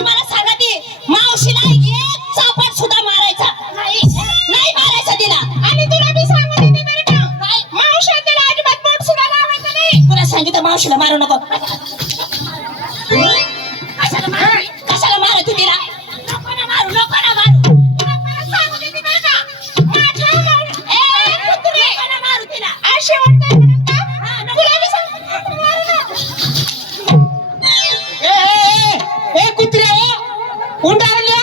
तुम्हाला सांगते मावशीला एक चापट सुद्धा मारायचा नाही, नाही मारायचा तिला. आणि तुला मी सांगून देते बरं का, मावशी त्याला अजिबात बोट सुद्धा लावायचं नाही. तुला सांगितलं मावशीला मारू नको. कशाला मारू तू तिला? नको ना मारू, नको ना मारू. तुला परत सांगून देते बरं का, माझ्या मावशी नको ना मारू तिला. अशी वाटतंय म्हणून का? तुला मी सांगून मारू नका. ए कुत्र्या हो उंडारल्या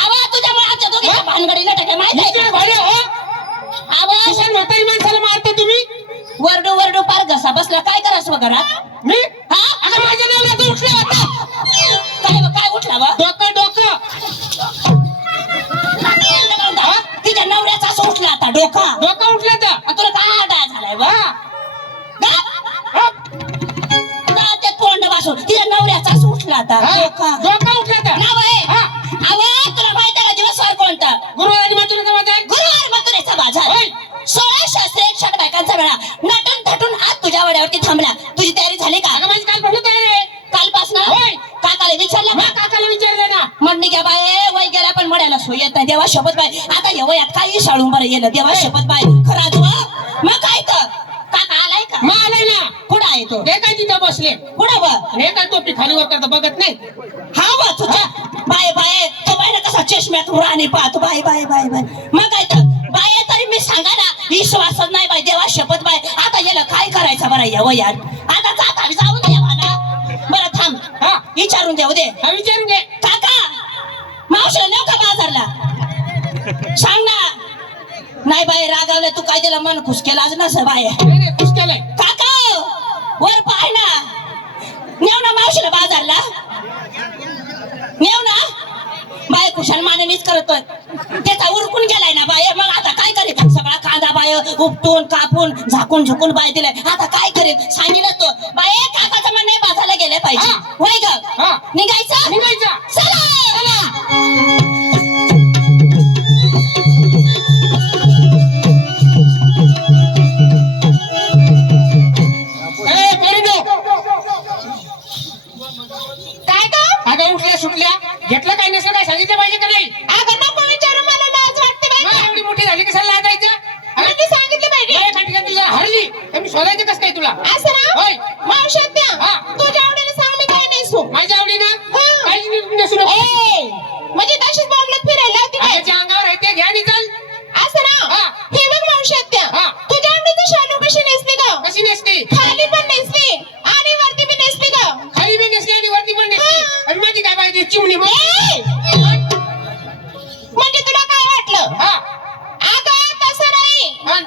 आवा तुझ्या मुलाच्या दोघीच्या भानगडीला टाका माहिती आहे का? भाडे हो आवा किसान म्हातारी माणसाला मारता तुम्ही. वरडू वरडू पार घसा बसला. काय करायचं वगैरे मी हा? अगं माझ्या नवऱ्याचं उठलं होतं. काय उठला बा? डोकं डोकं तिच्या नवऱ्याचा असं उठला आता डोका. डोकं उठलं तर तुला काय डाळ झालाय बा? ते तोंड वासून तिच्या नवऱ्याचा असं उठला आता डोका. डोकं उठलं तर नाव आहे तुला माहिती आहे का दिवसवार कोणता? गुरुवार आणि मथुरेचा वाद गुरुवार मथुरेचा बाजार. 1661 बायकांचा वेळा नटून थटून आज तुझ्या वड्यावरती थांबला. तुझी तयारी झाली का? अगं माझी काल पडलं तयार आहे. कालपासून होय. काकाला विचारलं मग का? काकाला विचारलं ना. म्हणणे घ्या बाय वय गेला पण मड्याला सोय येत नाही. देवा शपथ बाय आता या वयात काही शाळून बरं येलं. देवा शपथ बाय खरा मग काय तर काका आलाय का? मग आलाय ना. कुठं आहे तो? हे काय तिथं बसले. कुठं बा? हे काय टोपी खाली वर करता बघत नाही. हा वा तुझ्या बाय बाय तो बाय ना कसा चष्म्यात राणी पाहतो बाय बाय बाय बाय. मग काय तर बाय तरी मी सांगा ना विश्वासच नाही बाय. देवा शपथ बाय आता याला काय करायचं बरं या वयात? आता जाता जाऊ दे ना. बरं थांब हा विचारून देऊ दे. हा विचारून घे. काका मावशीला नेऊ का बाजारला? सांग ना. नाही बाई रागावलं तू काय त्याला मन खुश केला आज नस बाय. नाही खुश केलंय. काका वर पाय ना. नेऊ ना मावशीला बाजारला? नेऊ ना बाय कुशाल मानेनीच करतोय. त्याचा उरकून गेलाय ना बाय. मग आता काय करेल? सगळा कांदा बाय उपटून कापून झाकून झुकून बाय दिलाय. आता काय करेल? सांगितलं तो बाय काकाचं मन नाही बाजारला गेले पाहिजे. होय ग निघायचं निघायचं. चला. काय ग? अगं उठल्या सुटल्या घेतलं काय नसलं काय सांगितलं पाहिजे का नाही? अगं नको विचारू, मला लाज वाटते बाई. मग एवढी मोठी झाली कशाला लाजायचं? मी सांगितलं पाहिजे. तुला हरली तर मी शोधायचं कसं काय तुला? असं ना होय. मावशी त्या हा. तुझ्या आवडीने सांग, मी काय नाही सो. माझ्या आवडीनं हा. काही नसू नको. म्हणजे तशीच बोंबलत फिरायला होती काय? ज्या अंगावर आहे ते घ्या आणि चाल. असं ना हा. हे बघ मावशी त्या हा. तुझ्या आवडीचं शालू कशी नेसली ग? कशी नसते? खाली पण नेसली आणि वरती पण नेसली ग. खाली बी नसली आणि वरती पण नसली. हा. आणि माझी काय पाहिजे चिमणी मग? म्हणजे तुला काय वाटलं? हा अगं तसं नाही. हा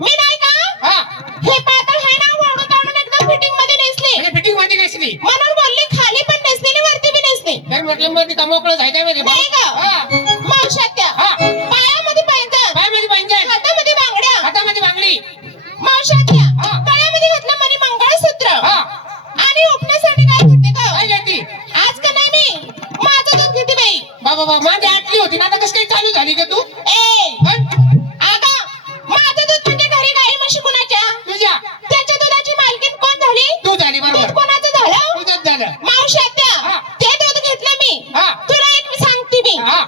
मी नाही का हा हे पातळ आहे ना ओढून ताणून एकदम फिटिंग मध्ये नेसली म्हणजे फिटिंग मध्ये नसली. म्हणून बोलली खाली पण नेसली आणि वरती पण नेसली. तर म्हटलं मग का मोकळं जायचं मध्ये नाही का हा मावशी त्या हा. पायामध्ये पैंजण, पाय मध्ये पाहिजे हातामध्ये बांगड्या, हातामध्ये बांगडी मावशी त्या हा. गळ्यामध्ये घातलं मणी मंगळसूत्र हा आणि उपण्यासाठी काय घेते ग? काय घेती? आज का नाही मी माझं दूध घेते बाई. बाबा माझी आटली होती ना आता कसं काही चालू झाली का तू? पण आगा माझं दूध म्हणजे घरी गाई म्हशी कुणाच्या? तुझ्या त्याच्या दुधाची मालकीण कोण झाली? तू झाली दूध बरोबर. कोणाचं झालं? तुझंच झालं. मावशी त्या हा. ते दूध घेतलं मी. हा. तुला एक मी सांगते मी हा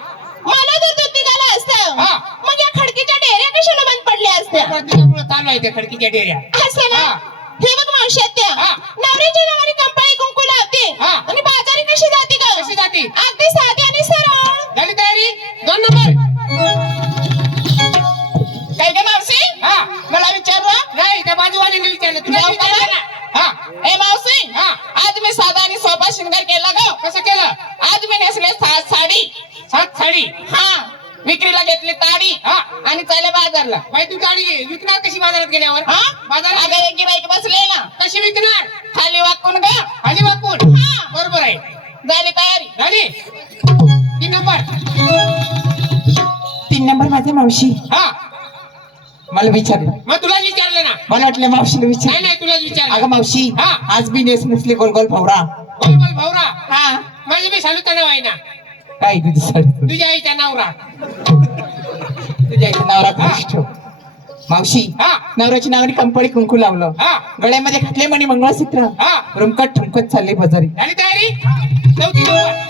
मला जर दूध निघालं असतं हा. मग या खडकीच्या डेऱ्या कशाला बंद पडल्या असत्या? त्यामुळे चालू आहे त्या खडकीच्या डेऱ्या. असं ना हा. हे बघ मावशी त्या हा. नवऱ्याच्या नावाने कंपाळी कुंकू लावते हा. आणि बाजारी कशी जाते ग? कशी जाती? अगदी साधी आणि सरळ. झाली तयारी? 2 नंबर. काय ग मावशी? हा मला विचारलं? नाही त्या बाजूवाल्याने विचारलं तुला जाऊ का विचारलं बा? ना. हा ए मावशी हा. आज मी साधा आणि सोपा शिंगार केला ग. कसं केलं? आज मी नेसले साडी. 7 साडी. हा विक्रीला घेतली ताडी हा आणि चालले बाजारला. बाई तू गाडी विकणार कशी बाजारात गेल्यावर? हा बाजारात अगं एक बाईक बसले ना कशी विकणार? खाली वाकून ग. खाली वाकून. हा बरोबर आहे. झाली तयारी. झाली? 3 नंबर. 3 नंबर माझे मावशी हा मला विचारलं. मग तुला विचारलं ना. मला वाटलं मावशीला नाही विचार. नाही तुलाच विचारलं. अगं मावशी हा. आज बी नसली गोल गोल फवरा. बोल बोल भावरा. हा माझी बी सालू नाव आहे ना. काय तुझी साडी तुझ्या आईचा नवरा. तुझ्या इथे नवरा खुश ठेव. मावशी हा. नवऱ्याची नावाने कंपळी कुंकू लावलं. हा गळ्यामध्ये घातले म्हणे मंगळसूत्र. हा रुमकट ठुमकत चालले बाजारी. झाली तयारी? 4थी नंबर.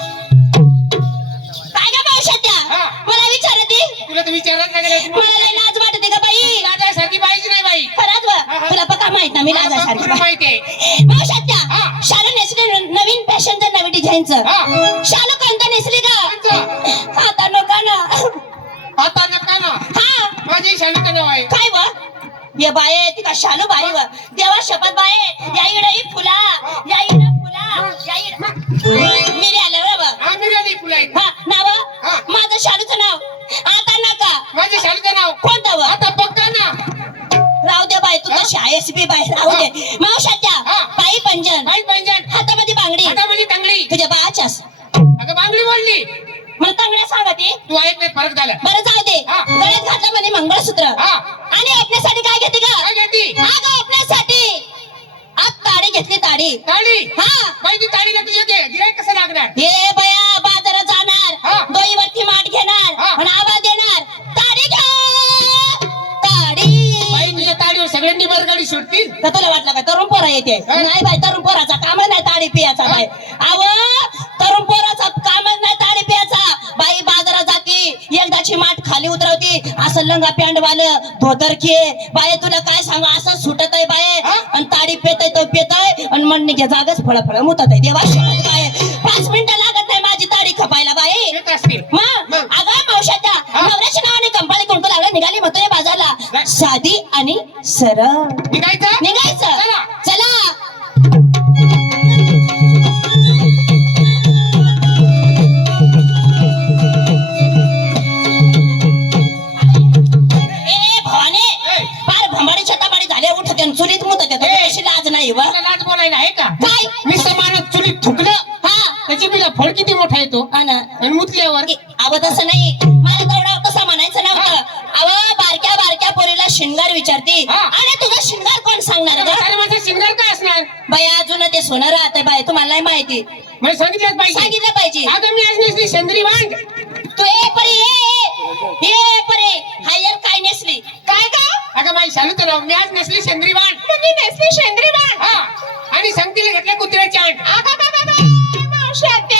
माहित ना मी मला लाजासारखी भरपूर बाई. माहितीये मावशात्या हा. शालू नेसले नवीन फॅशनचं नवीन डिझाईनचं हा. शालू कोणतं नेसली का कोणचं? आता नका ना आता नका ना हा माझी शालूचं नाव आहे काय व ये बाये ती का शालू बाई व देवा शपथ बाये या इकडे फुला या इकडे फुला या इकडे मिरी आलं रे बा हा मी राहिली फुला इथं. हा नाव हा. माझं शालूचं नाव आता नका माझी शालूचं नाव कोणतं व आता पक्का ना राहू दे बाई तू कशी आहेस बी बाई राहू दे मावशात्या हा. पायी पंजन बाई पंजन हातामध्ये बांगडी आता माझी तंगडी तुझ्या बाच्यास अगं बांगडी बोलली मला तंगड्या सांगते तू ऐक नाही फरक झाला बरं जाऊ दे हा. गळ्यात घातलं म्हणे मंगळसूत्र हा. आणि ओपण्यासाठी काय घेते का काय घेती अगं ओपण्यासाठी आज ताडी घेतली ताडी ताडी हा बाई ती ताडीला तुझ्या घे गिराईक कसं लागणार हे बया बाजारात हा. जाणार दोईवरती माठ घेणार हा. आणि आवाज देणार ताडी घ्या ताडी बाई तुझ्या ताडीवर सगळ्यांनी बरगाडी सुटतील का तुला वाटलं का तरुण पोरा येते हा. नाही बाई तरुण पोराचा काम नाही ताडी पियाचा बाई अव तरुण पोराचा कामच नाही ताडी पियाचा बाई बाजारात जाती एकदाची माठ खाली उतरवती असं लंगा पॅन्ट वालं धोतर के बाय तुला काय सांगू असं सुटत आहे बाय हा? आणि ताडी पेतय तो पेतय आणि म्हणणे घे जागच फळ फळ मुतत आहे देवा शपथ बाय 5 मिनिटं लागत नाही माझी ताडी खपायला बाई येत असतील मग मग? अगं मावशाच्या हा? नवऱ्याच्या नावाने कंपाळी कुंकू लावलं निघाली म्हणतोय बाजारला नाही. साधी आणि सरळ निघायचं निघायचं चला. चला ए भवाने ए. फार भंबाडी छताबाडी झाले उठत आणि चुलीत मुतत येतात. ए. कशी लाज नाही व तुला लाज बोलायला आहे का काय मी समानात चुलीत थुकलं हा त्याची बिला फळ किती मोठा येतो हा ना आणि मुतल्यावर अव तसं नाही मला तेवढा तसं म्हणायचं नव्हतं अव बारक्या बारक्या पोरीला शिंगार विचारती हा. आणि तुझा शिंगार कोण सांगणार ग अरे माझा शिंगार काय असणार बाई अजून ते सोनं राहतंय बाई तुम्हाला नाही माहिती मला सांगितलंच पाहिजे सांगितलं पाहिजे आता मी आज नेसली सेंद्री वांड तू ए परे ए परे हायर काय नेसली काय ग अगं माझी शालूचं नाव मी आज नेसली सेंद्री वांड तुम्ही नेसली शेंद्री बाण हा आणि संगतीला घेतल्या कुत्र्याची अंड मावशी आत्या